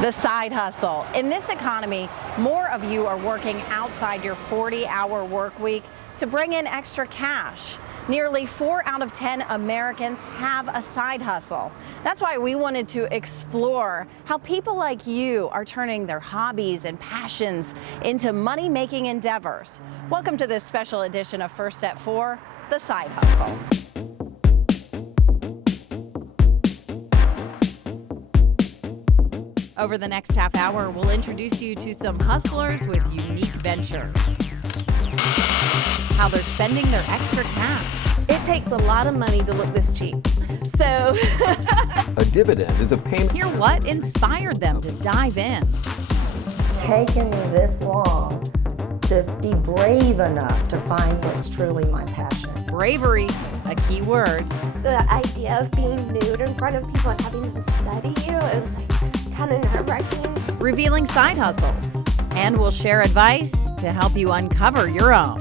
The side hustle. In this economy, more of you are working outside your 40-hour work week to bring in extra cash. Nearly 4 out of 10 Americans have a side hustle. That's why we wanted to explore how people like you are turning their hobbies and passions into money-making endeavors. Welcome to this special edition of First at 4, The Side Hustle. Over the next half hour, we'll introduce you to some hustlers with unique ventures. How they're spending their extra cash. It takes a lot of money to look this cheap. So a dividend is a payment. Hear what inspired them to dive in. Taken me this long to be brave enough to find what's truly my passion. Bravery, a key word. the idea of being nude in front of people and having them study you is kind of nerve-wracking. Revealing side hustles. And we'll share advice to help you uncover your own.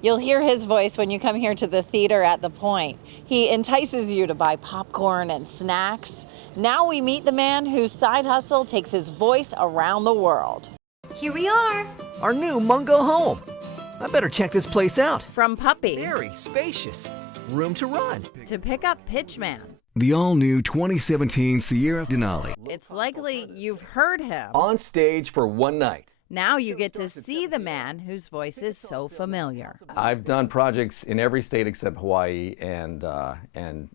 You'll hear his voice when you come here to the theater at the Point. He entices you to buy popcorn and snacks. Now we meet the man whose side hustle takes his voice around the world. Here we are. Our new Mungo home. I better check this place out. From puppy Very spacious. Room to run. to pick up Pitchman. The all-new 2017 Sierra Denali. It's likely you've heard him. On stage for one night. Now you get to see the man whose voice is so familiar. I've done projects in every state except Hawaii and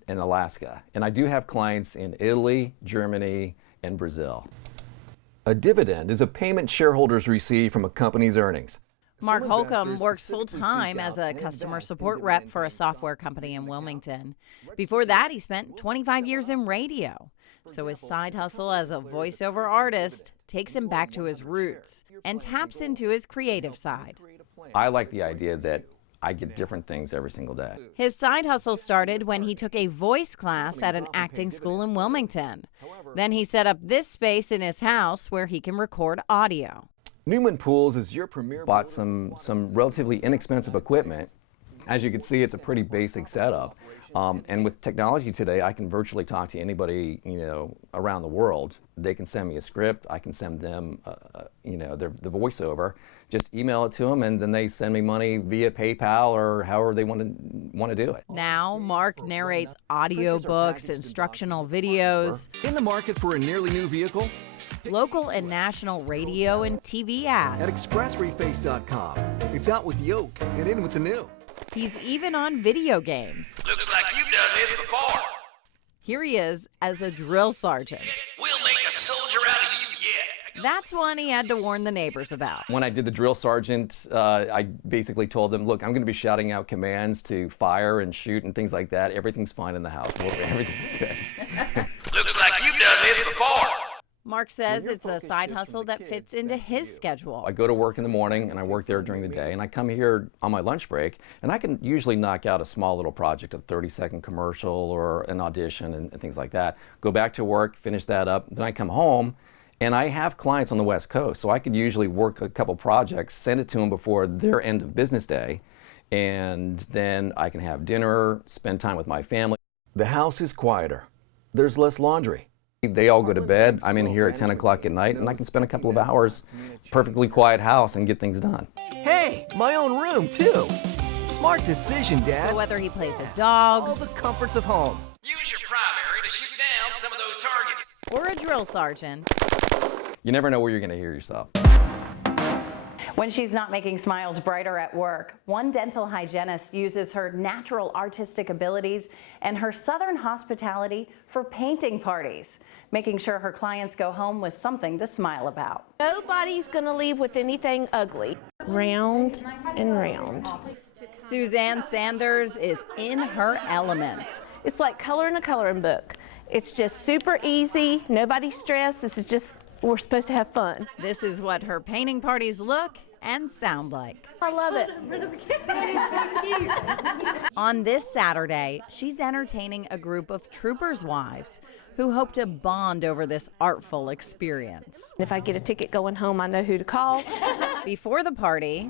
Alaska. And I do have clients in Italy, Germany, and Brazil. A dividend is a payment shareholders receive from a company's earnings. Mark Holcomb works full-time as a customer support rep for a software company in Wilmington. Before that, he spent 25 years in radio. So his side hustle as a voiceover artist takes him back to his roots and taps into his creative side. I like the idea that I get different things every single day. His side hustle started when he took a voice class at an acting school in Wilmington. Then he set up this space in his house where he can record audio. Newman Pools is your premier. Bought some relatively inexpensive equipment. As you can see, it's a pretty basic setup. And with technology today, I can virtually talk to anybody, around the world. They can send me a script. I can send them, the voiceover. Just email it to them, and then they send me money via PayPal or however they want to do it. Now, Mark narrates audiobooks, instructional videos, In the market for a nearly new vehicle? local and national radio and TV At ads. expressreface.com. It's out with yoke and in with the new. He's even on video games. Looks like you've done this before. Here he is as a drill sergeant. We'll make a soldier out of you yet. That's one he had to warn the neighbors about. When I did the drill sergeant, I basically told them, look, I'm going to be shouting out commands to fire and shoot and things like that. Everything's fine in the house. Well, everything's good. Looks like you've done this before. Mark says it's a side hustle that fits into his schedule. I go to work in the morning and I work there during the day, and I come here on my lunch break, and I can usually knock out a small little project, a 30-second commercial or an audition and things like that. Go back to work, finish that up, then I come home, and I have clients on the West Coast, so I could usually work a couple projects, send it to them before their end of business day, and then I can have dinner, spend time with my family. The house is quieter. There's less laundry. They all go to bed. I'm in here at 10 o'clock at night, and I can spend a couple of hours, perfectly quiet house, and get things done. Hey, my own room, too. Smart decision, Dad. So whether he plays a All dog the comforts of home. Use your primary to shoot down some of those targets. or a drill sergeant, You never know where you're going to hear yourself. when she's not making smiles brighter at work, one dental hygienist uses her natural artistic abilities and her southern hospitality for painting parties, making sure her clients go home with something to smile about. Nobody's gonna leave with anything ugly. Round and round. Suzanne Sanders is in her element. It's like coloring a coloring book. It's just super easy, nobody stressed. This is just, we're supposed to have fun. This is what her painting parties look and sound like. I love it. On this Saturday, she's entertaining a group of troopers' wives who hope to bond over this artful experience. If I get a ticket going home, I know who to call. Before the party,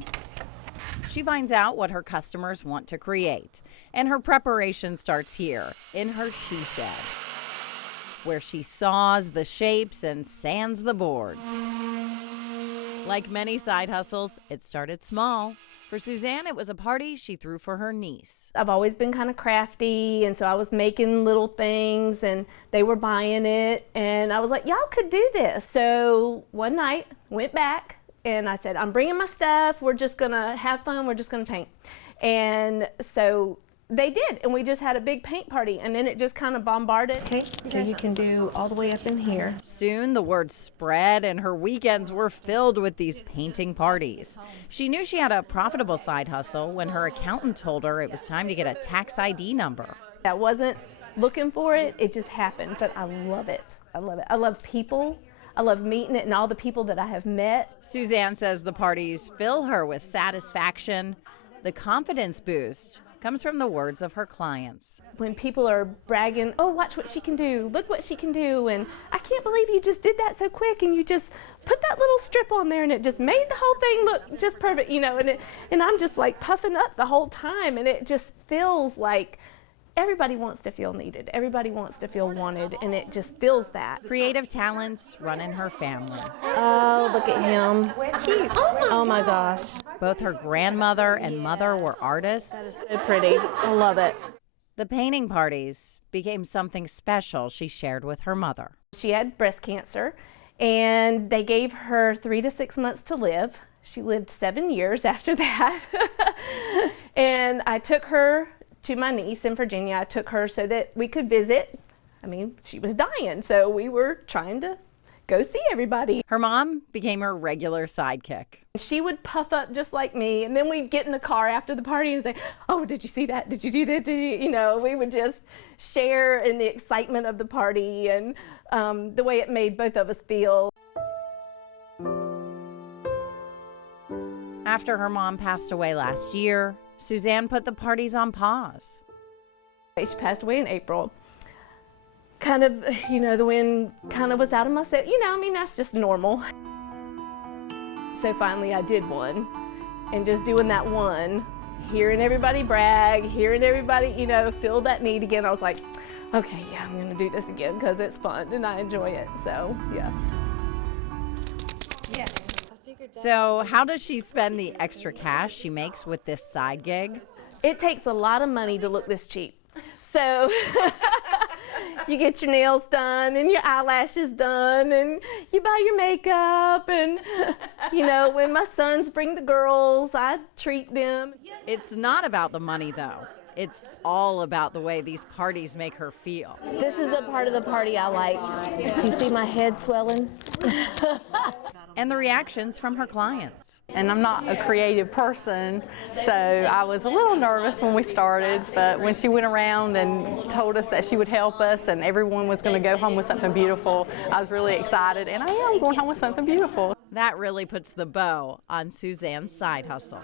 she finds out what her customers want to create And her preparation starts here, in her she shed, where she saws the shapes and sands the boards. Like many side hustles, it started small. For Suzanne, it was a party she threw for her niece. I've always been kind of crafty, and so I was making little things, and they were buying it, and I was like, y'all could do this. So one night, went back, and I said, I'm bringing my stuff. We're just going to have fun. We're just going to paint. And so they did, and we just had a big paint party, and then it just kind of bombarded. Okay, so you can do all the way up in here. Soon the word spread, and her weekends were filled with these painting parties. She knew she had a profitable side hustle when her accountant told her it was time to get a tax ID number. I wasn't looking for it, it just happened, but I love it. I love it. I love people. I love meeting it and all the people that I have met. Suzanne says the parties fill her with satisfaction. The confidence boost comes from the words of her clients. When people are bragging, oh, watch what she can do, look what she can do, and I can't believe you just did that so quick, and you just put that little strip on there, and it just made the whole thing look just perfect, you know, and I'm just like puffing up the whole time, and it just feels like everybody wants to feel needed. Everybody wants to feel wanted, and it just feels that. Creative talents run in her family. Oh, look at him. Cute. Oh my gosh. Both her grandmother and mother were artists. So pretty. I love it. The painting parties became something special she shared with her mother. She had breast cancer, and they gave her 3 to 6 months to live. She lived 7 years after that. And I took her to my niece in Virginia. I took her so that we could visit. I mean, she was dying, so we were trying to go see everybody. Her mom became her regular sidekick. She would puff up just like me, and then we'd get in the car after the party and say, oh, did you see that? Did you do that? Did you, you know, we would just share in the excitement of the party and the way it made both of us feel. After her mom passed away last year, Suzanne put the parties on pause. She passed away in April. Kind of, you know, the wind kind of was out of my set. You know, I mean, that's just normal. So finally I did one, and just doing that one, hearing everybody brag, hearing everybody, you know, feel that need again, I was like, okay, yeah, I'm gonna do this again because it's fun and I enjoy it, so yeah. Yeah. So how does she spend the extra cash she makes with this side gig? It takes a lot of money to look this cheap. So you get your nails done and your eyelashes done and you buy your makeup and, you know, when my sons bring the girls, I treat them. It's not about the money, though. It's all about the way these parties make her feel. This is the part of the party I like. Do you see my head swelling? And the reactions from her clients. And I'm not a creative person, so I was a little nervous when we started, but when she went around and told us that she would help us and everyone was going to go home with something beautiful, I was really excited, and I am going home with something beautiful. That really puts the bow on Suzanne's side hustle.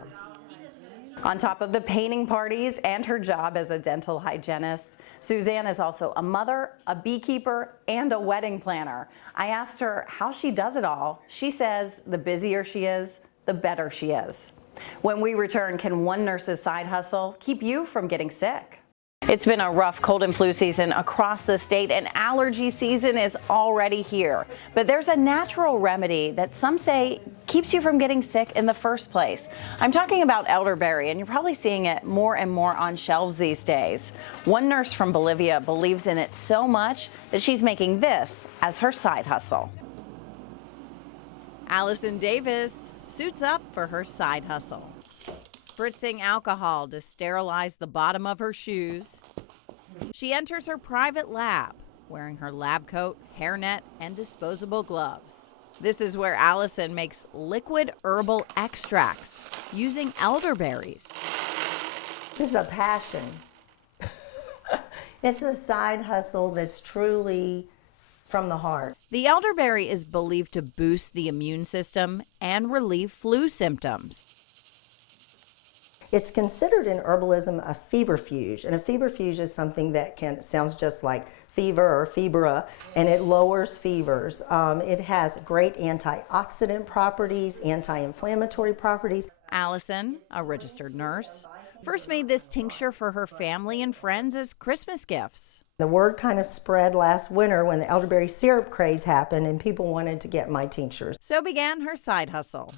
On top of the painting parties and her job as a dental hygienist, Suzanne is also a mother, a beekeeper, and a wedding planner. I asked her how she does it all. She says the busier she is, the better she is. When we return, can one nurse's side hustle keep you from getting sick? It's been a rough cold and flu season across the state, and allergy season is already here. But there's a natural remedy that some say keeps you from getting sick in the first place. I'm talking about elderberry, and you're probably seeing it more and more on shelves these days. One nurse from Bolivia believes in it so much that she's making this as her side hustle. Allison Davis suits up for her side hustle. Spritzing alcohol to sterilize the bottom of her shoes. She enters her private lab, wearing her lab coat, hairnet, and disposable gloves. This is where Allison makes liquid herbal extracts using elderberries. This is a passion. It's a side hustle that's truly from the heart. The elderberry is believed to boost the immune system and relieve flu symptoms. It's considered in herbalism a feverfuge, and a feverfuge is something that sounds just like fever or febra, and it lowers fevers. It has great antioxidant properties, anti-inflammatory properties. Allison, a registered nurse, First made this tincture for her family and friends as Christmas gifts. The word kind of spread last winter when the elderberry syrup craze happened and people wanted to get my tinctures. So began her side hustle.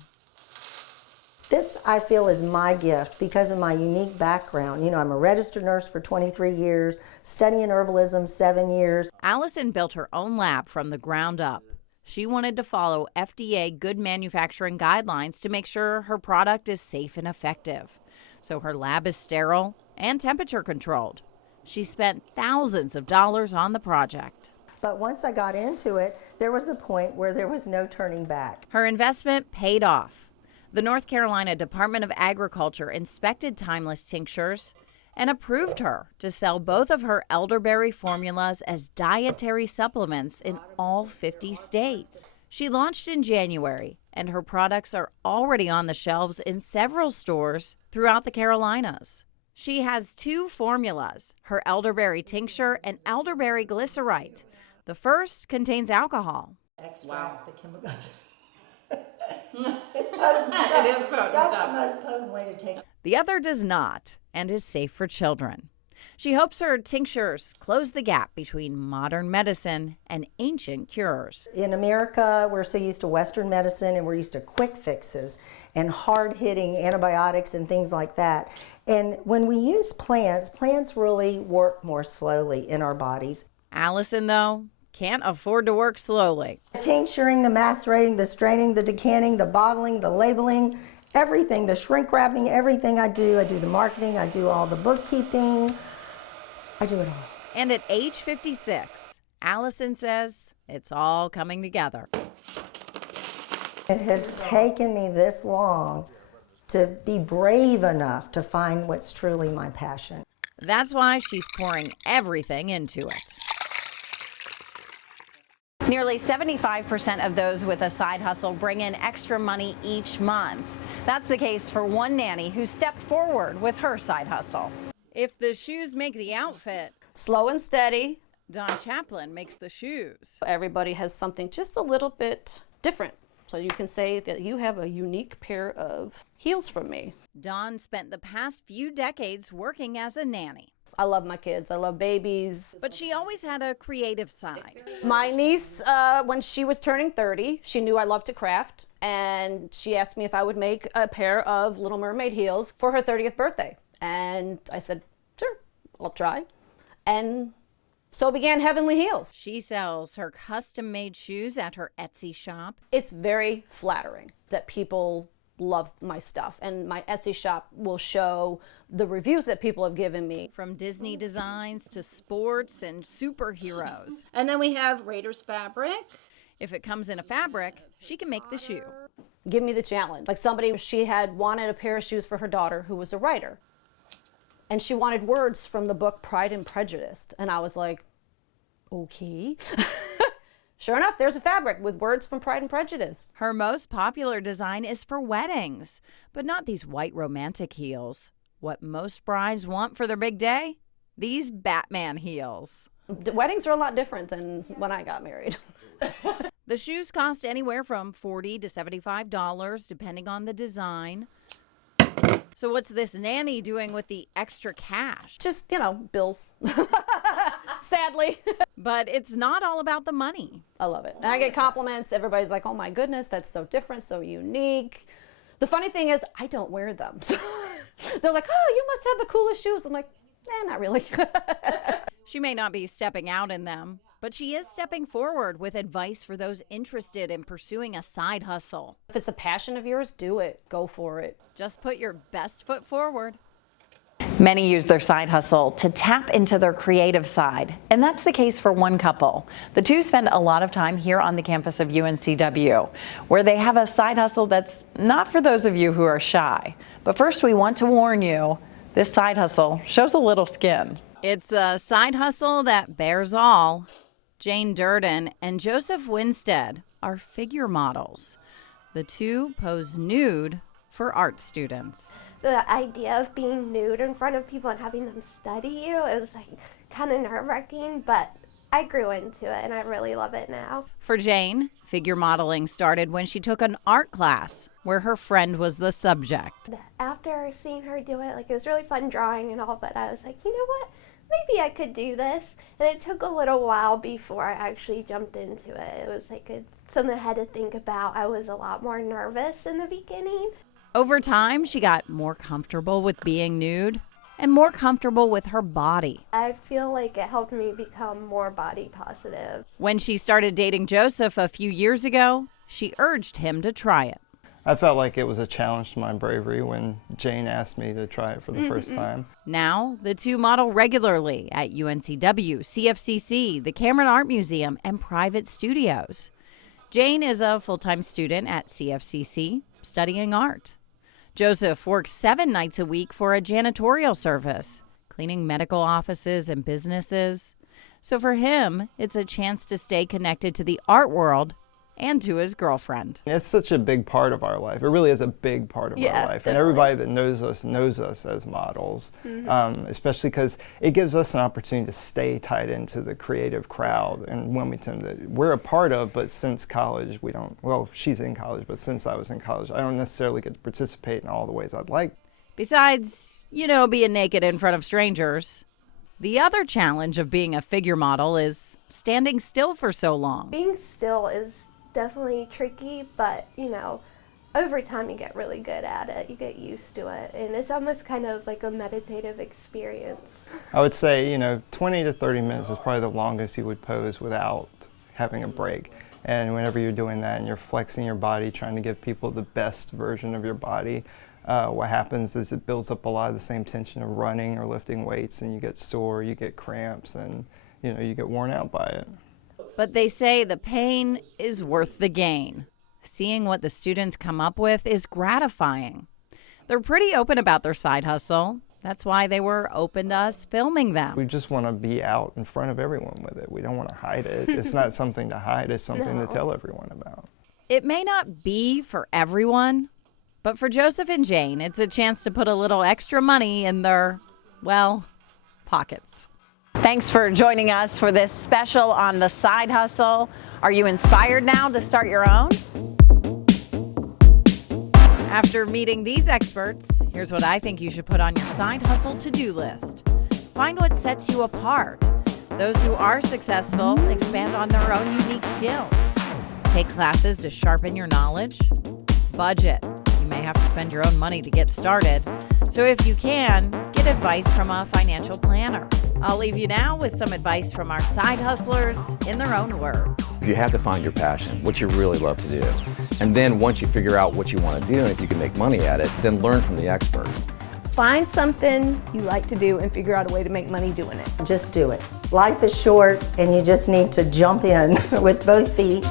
This, I feel, is my gift because of my unique background. You know, I'm a registered nurse for 23 years, studying herbalism 7 years. Allison built her own lab from the ground up. She wanted to follow FDA good manufacturing guidelines to make sure her product is safe and effective. So her lab is sterile and temperature controlled. She spent thousands of dollars on the project. But once I got into it, there was a point where there was no turning back. Her investment paid off. The North Carolina Department of Agriculture inspected Timeless Tinctures and approved her to sell both of her elderberry formulas as dietary supplements in all 50 states. She launched in January, and her products are already on the shelves in several stores throughout the Carolinas. She has 2 formulas, her elderberry tincture and elderberry glycerite. The first contains alcohol. Extract the chemical. It's potent stuff. It is potent That's stuff. The most potent way to take it. The other does not and is safe for children. She hopes her tinctures close the gap between modern medicine and ancient cures. In America, we're so used to Western medicine and we're used to quick fixes and hard-hitting antibiotics and things like that. And when we use plants, plants really work more slowly in our bodies. Allison, though, can't afford to work slowly. Tincturing, the macerating, the straining, the decanting, the bottling, the labeling, everything, the shrink wrapping, everything I do the marketing, I do all the bookkeeping, I do it all. And at age 56, Allison says it's all coming together. It has taken me this long to be brave enough to find what's truly my passion. That's why she's pouring everything into it. Nearly 75% of those with a side hustle bring in extra money each month. That's the case for one nanny who stepped forward with her side hustle. If the shoes make the outfit, slow and steady. Dawn Chaplin makes the shoes. Everybody has something just a little bit different. So you can say that you have a unique pair of heels from me. Dawn spent the past few decades working as a nanny. I love my kids. I love babies. But she always had a creative side. My niece, when she was turning 30, she knew I loved to craft. And she asked me if I would make a pair of Little Mermaid heels for her 30th birthday. And I said, sure, I'll try. And so began Heavenly Heels. She sells her custom-made shoes at her Etsy shop. It's very flattering that people love my stuff, and my Etsy shop will show the reviews that people have given me. From Disney designs to sports and superheroes. And then we have Raiders fabric. If it comes in a fabric, she can make the shoe. Give me the challenge. Like somebody, she had wanted a pair of shoes for her daughter who was a writer. And she wanted words from the book Pride and Prejudice. And I was like, okay. Sure enough, there's a fabric with words from Pride and Prejudice. Her most popular design is for weddings, but not these white romantic heels. What most brides want for their big day? These Batman heels. Weddings are a lot different than when I got married. The shoes cost anywhere from $40 to $75, depending on the design. So what's this nanny doing with the extra cash? Just, bills. Sadly. But it's not all about the money. I love it. And I get compliments. Everybody's like, oh my goodness, that's so different, so unique. The funny thing is, I don't wear them. They're like, oh, you must have the coolest shoes. I'm like, not really. She may not be stepping out in them, but she is stepping forward with advice for those interested in pursuing a side hustle. If it's a passion of yours, do it. Go for it. Just put your best foot forward. Many use their side hustle to tap into their creative side, and that's the case for one couple. The two spend a lot of time here on the campus of UNCW, where they have a side hustle that's not for those of you who are shy. But first, we want to warn you, this side hustle shows a little skin. It's a side hustle that bears all. Jane Durden and Joseph Winstead are figure models. The two pose nude for art students. The idea of being nude in front of people and having them study you, it was like kind of nerve-wracking, but I grew into it and I really love it now. For Jane, figure modeling started when she took an art class where her friend was the subject. After seeing her do it, like, it was really fun drawing and all, but I was like, you know what? Maybe I could do this. And it took a little while before I actually jumped into it. It was like something I had to think about. I was a lot more nervous in the beginning. Over time, she got more comfortable with being nude and more comfortable with her body. I feel like it helped me become more body positive. When she started dating Joseph a few years ago, she urged him to try it. I felt like it was a challenge to my bravery when Jane asked me to try it for the first time. Now, the two model regularly at UNCW, CFCC, the Cameron Art Museum, and private studios. Jane is a full-time student at CFCC, studying art. Joseph works 7 nights a week for a janitorial service, cleaning medical offices and businesses. So for him, it's a chance to stay connected to the art world and to his girlfriend. It's such a big part of our life. It really is a big part of our life. Definitely. And everybody that knows us as models, especially because it gives us an opportunity to stay tied into the creative crowd in Wilmington that we're a part of, but since college we don't, well, she's in college, but since I was in college, I don't necessarily get to participate in all the ways I'd like. Besides, being naked in front of strangers, the other challenge of being a figure model is standing still for so long. Being still is definitely tricky, but over time you get really good at it. You get used to it, and it's almost kind of like a meditative experience. I would say 20 to 30 minutes is probably the longest you would pose without having a break. And whenever you're doing that and you're flexing your body, trying to give people the best version of your body, what happens is it builds up a lot of the same tension of running or lifting weights, and you get sore, you get cramps, and you get worn out by it. But they say the pain is worth the gain. Seeing what the students come up with is gratifying. They're pretty open about their side hustle. That's why they were open to us filming them. We just want to be out in front of everyone with it. We don't want to hide it. It's not something to hide. It's something to tell everyone about. It may not be for everyone, but for Joseph and Jane, it's a chance to put a little extra money in their, pockets. Thanks for joining us for this special on the side hustle. Are you inspired now to start your own? After meeting these experts, here's what I think you should put on your side hustle to-do list. Find what sets you apart. Those who are successful expand on their own unique skills. Take classes to sharpen your knowledge. Budget. You may have to spend your own money to get started. So if you can, get advice from a financial planner. I'll leave you now with some advice from our side hustlers in their own words. You have to find your passion, what you really love to do. And then once you figure out what you want to do and if you can make money at it, then learn from the experts. Find something you like to do and figure out a way to make money doing it. Just do it. Life is short and you just need to jump in with both feet.